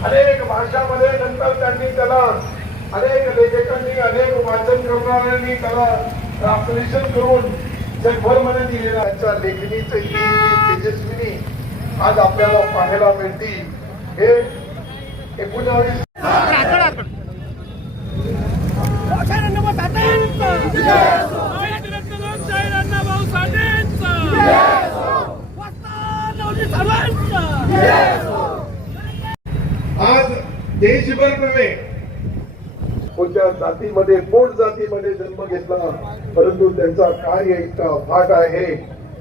अनेक भाषामध्ये नंतर त्यांनी त्याला अनेक लेखकांनी अनेक वाचन करणाऱ्यांनी त्याला ट्रान्सलेशन करून जगभरमध्ये दिलेल्या त्यांच्या लेखणीचं ही तेजस्विनी आज आपल्याला पाहायला मिळती हे एकोणावीस देशभर नव्हे कोणत्या जातीमध्ये कोण जातीमध्ये जन्म घेतला परंतु त्यांचा कार्य इतका भाग आहे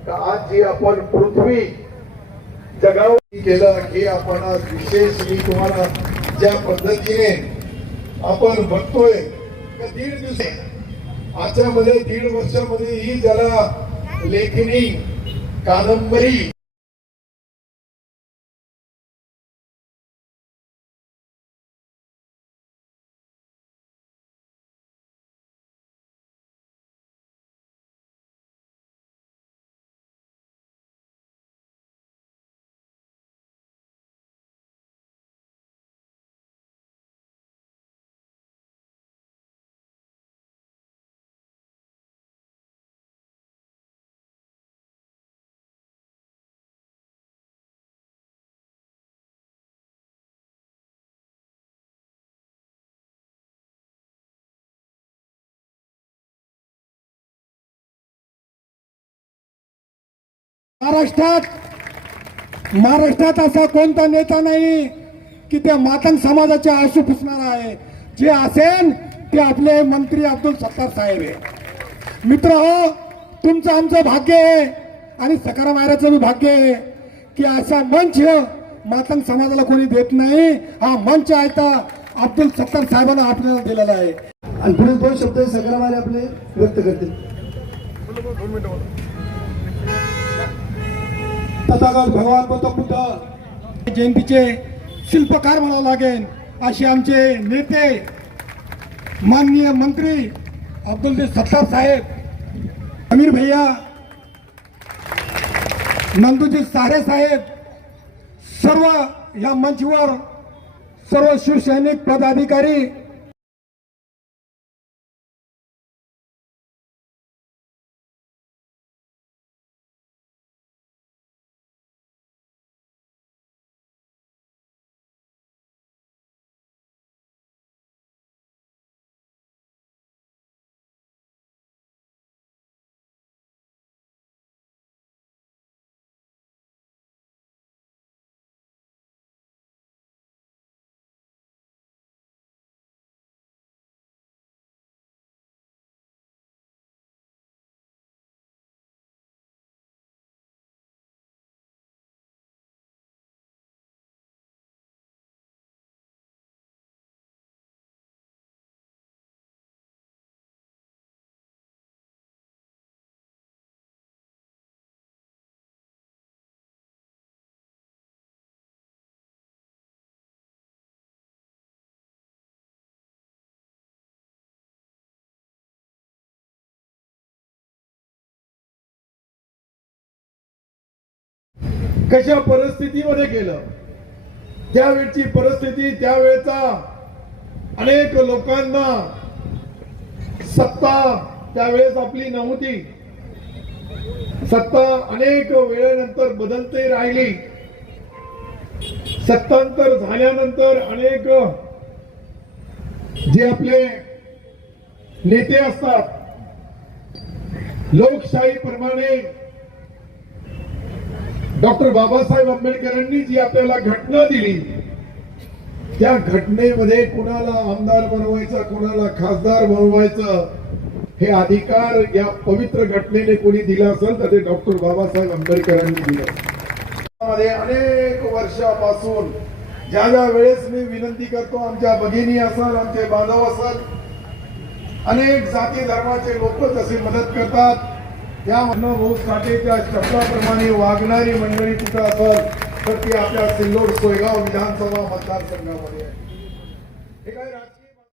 का आज जी आपण पृथ्वी जगावर केलं हे आपण आज विशेष मी तुम्हाला ज्या पद्धतीने आपण बघतोय दीड दिवस आजच्या मध्ये दीड वर्षामध्ये ही ज्याला लेखनी कादंबरी महाराष्ट्रात महाराष्ट्रात असा कोणता नेता नाही की त्या मातंग समाजाचे आशू पुसणारा आहे. जे असेल ते आपले मंत्री अब्दुल सत्तार साहेब आहे. मित्र हो तुमचं आमचं भाग्य आहे आणि सकारा मायराचं बी भाग्य आहे की असा मंच मातंग समाजाला कोणी देत नाही. हा मंच आहे तर अब्दुल सत्तार साहेबांना आपल्याला दिलेला आहे. आणि पुढे दोन शब्द सगळ्या आपले व्यक्त करतील. तथागत भगवान गौतम बुद्ध जयंतीचे शिल्पकार म्हणावं लागेल असे आमचे नेते माननीय मंत्री अब्दुल सत्तार साहेब अमीर भैया नंदूजी सारे साहेब सर्व या मंचवर सर्व शिवसैनिक पदाधिकारी कशा परिस्थितीमध्ये गेलं? त्यावेळची परिस्थिती त्यावेळेचा अनेक लोकांना सत्ता त्यावेळेस आपली नव्हती. सत्ता अनेक वेळेनंतर बदलते राहिली. सत्तांतर झाल्यानंतर अनेक जे आपले नेते असतात लोकशाही प्रमाणे डॉक्टर बाबासाहेब आंबेडकरांनी जी आपल्याला घटना दिली त्या घटनेमध्ये कुणाला आमदार बनवायचं कुणाला खासदार बनवायचं हे अधिकार या पवित्र घटनेने कोणी दिला असेल तर ते डॉक्टर बाबासाहेब आंबेडकरांनी दिलं. अनेक वर्षापासून ज्या ज्या वेळेस मी विनंती करतो आमच्या भगिनी असाल आमचे बांधव असाल अनेक जाती धर्माचे लोक जसे मदत करतात. त्या भाऊ साठेच्या शब्दाप्रमाणे वागणारी मंडळी कुठं असल तर ती आपल्या सिल्लोड सोयगाव विधानसभा मतदारसंघामध्ये आहे. हे काय